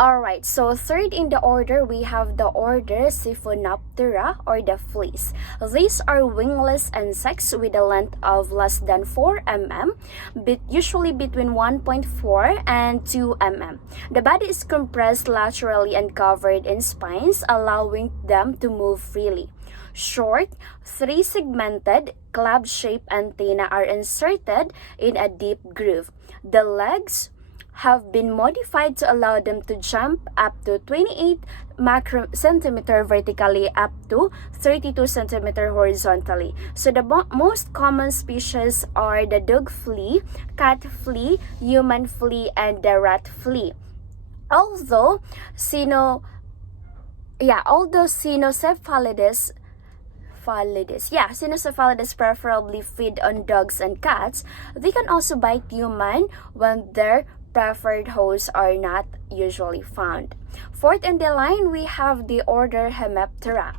Alright, so third in the order, we have the order Siphonoptera or the fleas. These are wingless insects with a length of less than 4 mm, usually between 1.4 and 2 mm. The body is compressed laterally and covered in spines, allowing them to move freely. Short, three-segmented, club-shaped antennae are inserted in a deep groove. The legs have been modified to allow them to jump up to 28 centimeter vertically up to 32 centimeter horizontally. So the most common species are the dog flea, cat flea, human flea, and the rat flea. Although Cynocephalides preferably feed on dogs and cats, they can also bite human when their preferred hosts are not usually found. Fourth in the line, we have the order Hemiptera.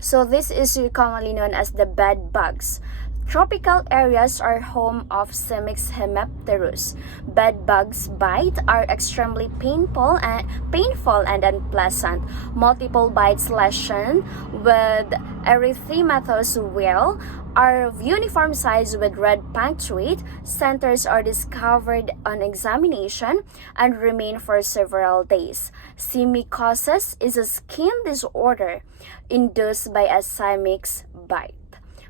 So this is commonly known as the bed bugs. Tropical areas are home of Simix hemipterus. Bed bugs bite are extremely painful and unpleasant. Multiple bites lesion with erythematous whale are of uniform size with red punctuate. Centers are discovered on examination and remain for several days. Simicosis is a skin disorder induced by a simix bite.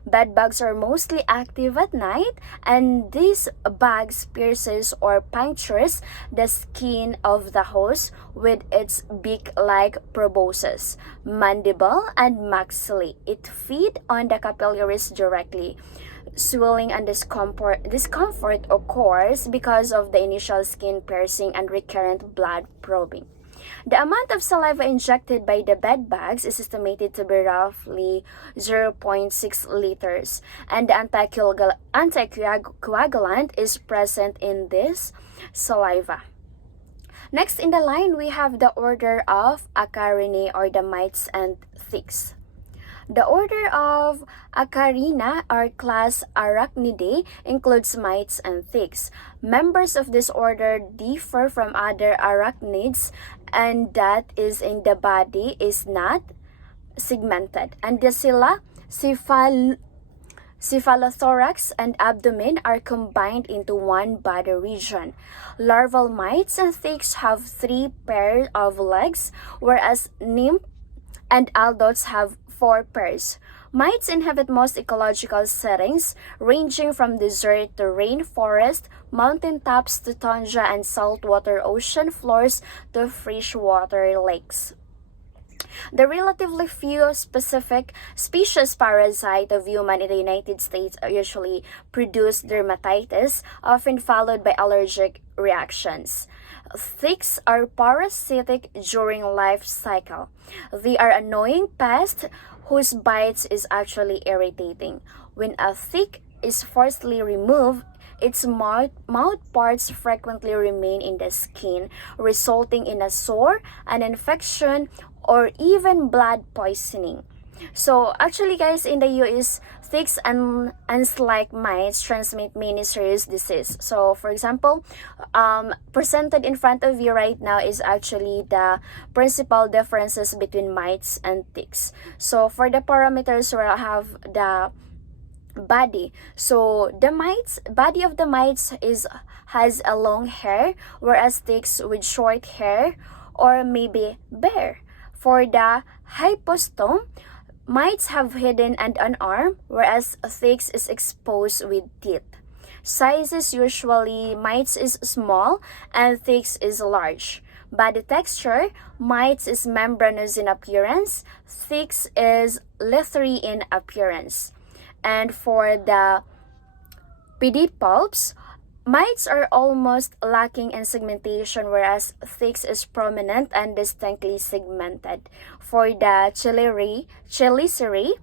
Bed bugs are mostly active at night, and these bugs pierces or punctures the skin of the host with its beak-like proboscis, mandible, and maxillae. It feeds on the capillaries directly. Swelling and discomfort occurs because of the initial skin piercing and recurrent blood probing. The amount of saliva injected by the bed bugs is estimated to be roughly 0.6 liters, and the anticoagulant is present in this saliva. Next in the line, we have the order of Acarinae or the mites and ticks. The order of Acarina or class Arachnidae includes mites and ticks. Members of this order differ from other arachnids, and that is in the body is not segmented. And the cephalothorax and abdomen are combined into one body region. Larval mites and ticks have 3 pairs of legs, whereas nymph and adults have 4 pairs. Mites inhabit most ecological settings, ranging from desert to rainforest, mountaintops to tundra, and saltwater ocean floors to freshwater lakes. The relatively few specific species parasite of human in the United States usually produce dermatitis, often followed by allergic reactions. Ticks are parasitic during life cycle. They are annoying pests whose bites is actually irritating. When a tick is forcibly removed, its mouth parts frequently remain in the skin, resulting in a sore, an infection, or even blood poisoning. So actually guys, in the US, ticks and ants-like mites transmit many serious disease. So for example, presented in front of you right now is actually the principal differences between mites and ticks. So for the parameters, we have the body. So the body of the mites has a long hair, whereas ticks with short hair or maybe bare. For the hypostome, mites have hidden and an arm, whereas ticks is exposed with teeth. Sizes usually mites is small and ticks is large. Body texture, mites is membranous in appearance, ticks is leathery in appearance. And for the pedipalps, mites are almost lacking in segmentation, whereas ticks is prominent and distinctly segmented. For the chelicerae,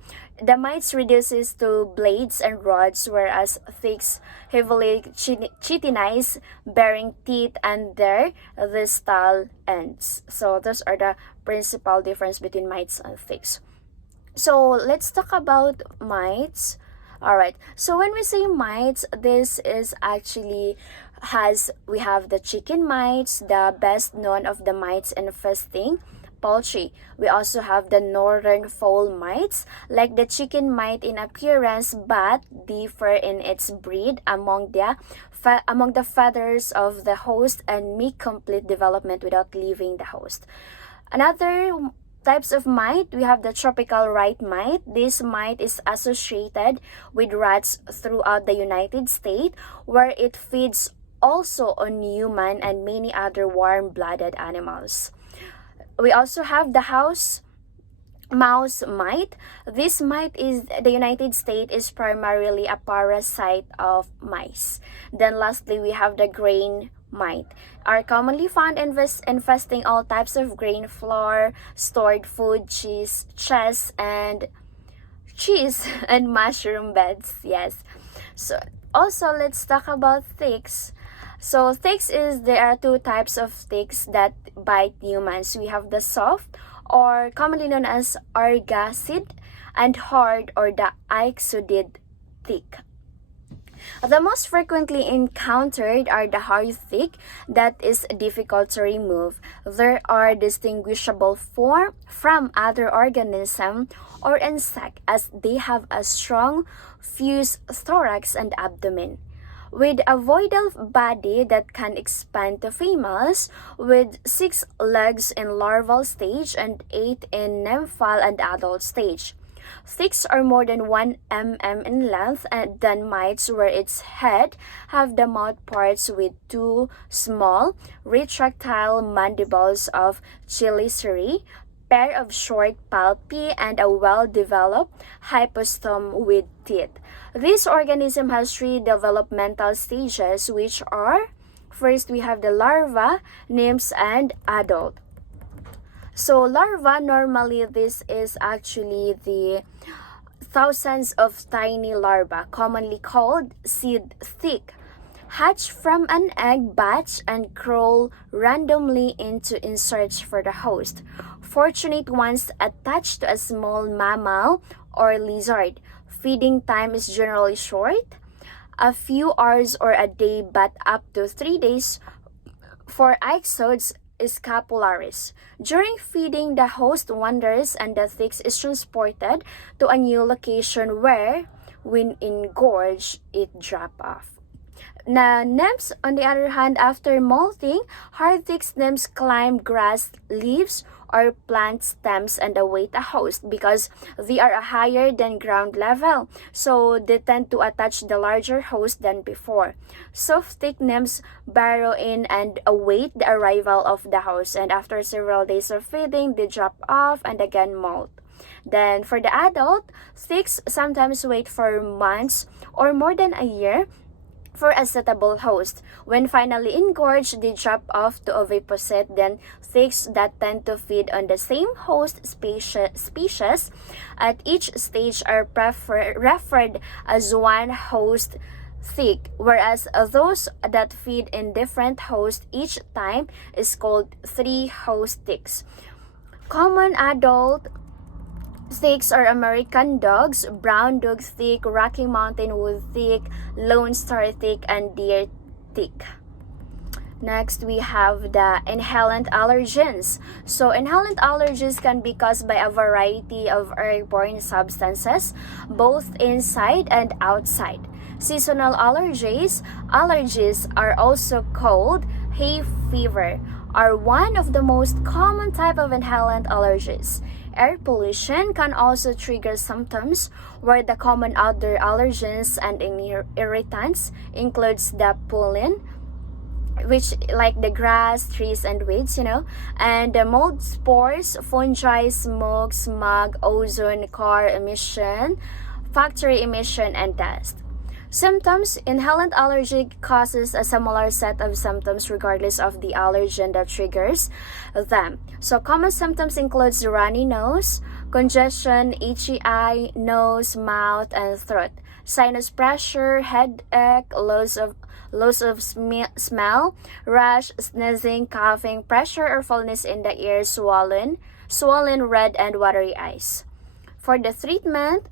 the mites reduces to blades and rods, whereas ticks heavily chitinize, bearing teeth and their distal ends. So those are the principal difference between mites and ticks. So let's talk about mites. Alright, so when we say mites, this is actually we have the chicken mites, the best known of the mites infesting poultry. We also have the northern fowl mites, like the chicken mite in appearance but differ in its breed among the feathers of the host and make complete development without leaving the host. Another types of mite, we have the tropical right mite. This mite is associated with rats throughout the United States, where it feeds also on human and many other warm-blooded animals. We also have the house mouse mite. This mite is the United States is primarily a parasite of mice. Then lastly, we have the grain mite, are commonly found infesting all types of grain flour, stored food, cheese and mushroom beds. Yes. So also let's talk about ticks. So ticks there are two types of ticks that bite humans. We have the soft, or commonly known as argacid, and hard, or the ixodid tick. The most frequently encountered are the hard tick that is difficult to remove. They are distinguishable from other organisms or insect as they have a strong fused thorax and abdomen, with a voidal body that can expand to females, with 6 legs in larval stage and 8 in nymphal and adult stage. Ticks are more than 1 mm in length and than mites, where its head have the mouth parts with 2 small retractile mandibles of chelicerae, pair of short palpi, and a well-developed hypostome with teeth. This organism has 3 developmental stages, which are, first we have the larva, nymphs, and adult. So larva, normally this is actually the thousands of tiny larvae, commonly called seed tick, hatch from an egg batch and crawl randomly in search for the host. Fortunate ones attach to a small mammal or lizard. Feeding time is generally short, a few hours or a day, but up to 3 days for ixodes scapularis. During feeding, the host wanders and the tick is transported to a new location where, when engorged, it drops off. Now, nymphs, on the other hand, after molting, hard tick nymphs climb grass leaves or plant stems and await a host because they are higher than ground level, so they tend to attach the larger host than before. Soft tick nymphs burrow in and await the arrival of the host, and after several days of feeding, they drop off and again molt. Then for the adult, ticks sometimes wait for months or more than a year for a suitable host. When finally engorged, they drop off to oviposit. Then ticks that tend to feed on the same host species at each stage are referred as one host tick, whereas those that feed in different hosts each time is called 3 host ticks. Common adult ticks are American dogs, brown dog tick, Rocky Mountain wood tick, Lone Star tick, and deer tick. Next, we have the inhalant allergens. So, inhalant allergies can be caused by a variety of airborne substances, both inside and outside. Seasonal allergies are also called hay fever, are one of the most common type of inhalant allergies. Air pollution can also trigger symptoms, where the common outdoor allergens and irritants includes the pollen, which like the grass, trees, and weeds, and the mold spores, fungi, smoke, smog, ozone, car emission, factory emission, and dust. Symptoms: inhalant allergy causes a similar set of symptoms regardless of the allergen that triggers them. So common symptoms includes runny nose, congestion, itchy eye, nose, mouth, and throat, sinus pressure, headache, loss of smell, rash, sneezing, coughing, pressure or fullness in the ear, swollen, red and watery eyes. For the treatment,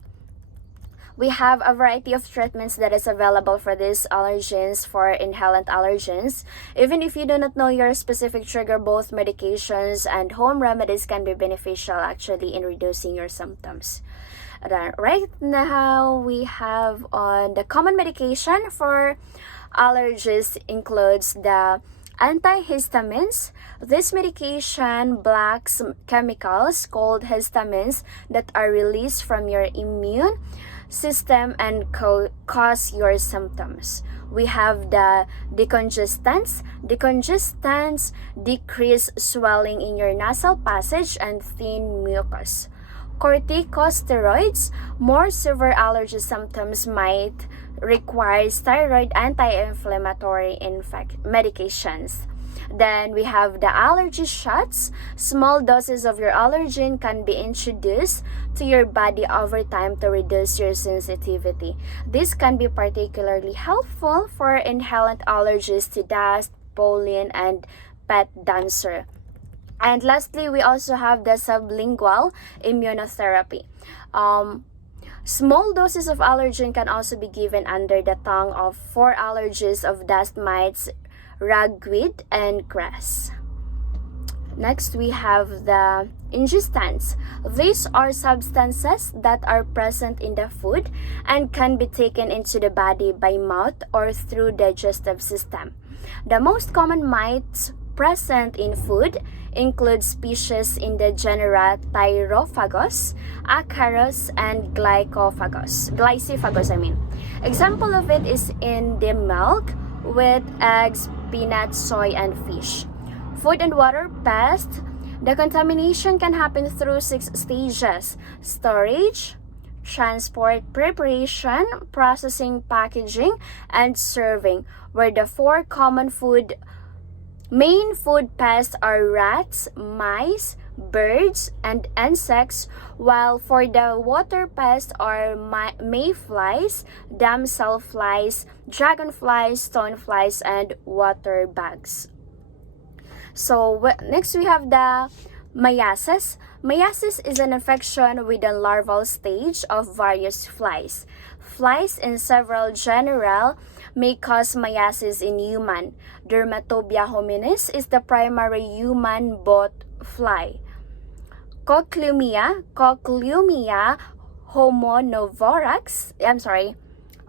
We have a variety of treatments that is available for these allergens, for inhalant allergens. Even if you do not know your specific trigger, both medications and home remedies can be beneficial actually in reducing your symptoms. Right now, we have on the common medication for allergies includes the antihistamines. This medication blocks chemicals called histamines that are released from your immune system and cause your symptoms. We have the decongestants. Decongestants decrease swelling in your nasal passage and thin mucus. Corticosteroids, more severe allergy symptoms might require steroid anti-inflammatory medications. Then we have the allergy shots. Small doses of your allergen can be introduced to your body over time to reduce your sensitivity. This can be particularly helpful for inhalant allergies to dust, pollen, and pet dander. And lastly, we also have the sublingual immunotherapy. Small doses of allergen can also be given under the tongue for allergies of dust mites, ragweed, and grass. Next, we have the ingestants. These are substances that are present in the food and can be taken into the body by mouth or through digestive system. The most common mites present in food include species in the genera Thyrophagos, Acarus, and Glycophagos. Example of it is in the milk, with eggs, peanuts, soy, and fish. Food and water pest. The contamination can happen through 6 stages: storage, transport, preparation, processing, packaging, and serving, where the 4 common main food pests are rats, mice, birds, and insects, while for the water pests are mayflies, damselflies, dragonflies, stoneflies, and water bugs. So next we have the myiasis. Myiasis is an infection with the larval stage of various flies. Flies in several genera may cause myiasis in human. Dermatobia hominis is the primary human bot fly. Cochleumia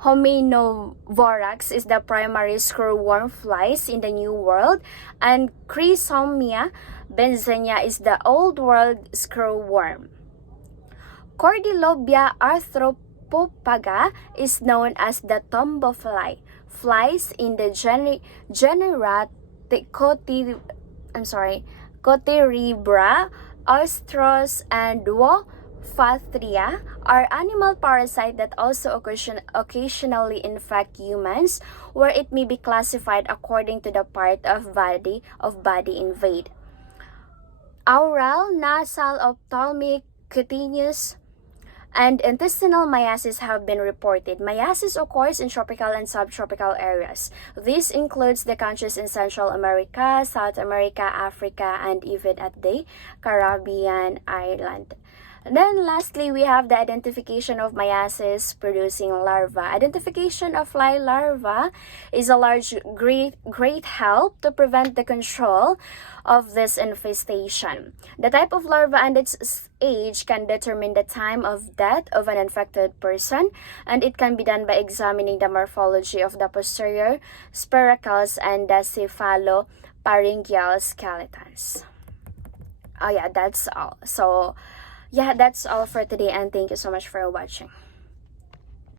hominovorax is the primary screwworm flies in the New World, and Chrysomia benzenia is the Old World screwworm. Cordylobia arthropopaga is known as the tombo fly. Flies in the genera Cotiribra, Ostros, and Duophatria are animal parasites that also occasionally infect humans, where it may be classified according to the part of body invade. Oral, nasal, ophthalmic, cutaneous, and intestinal myiasis have been reported. Myiasis occurs in tropical and subtropical areas. This includes the countries in Central America, South America, Africa, and even at the Caribbean island. And then lastly, we have the identification of myiasis producing larvae. Identification of fly larvae is a great help to prevent the control of this infestation. The type of larva and its age can determine the time of death of an infected person, and it can be done by examining the morphology of the posterior spiracles and the cephalopharyngeal skeletons. That's all. So, that's all for today, and thank you so much for watching.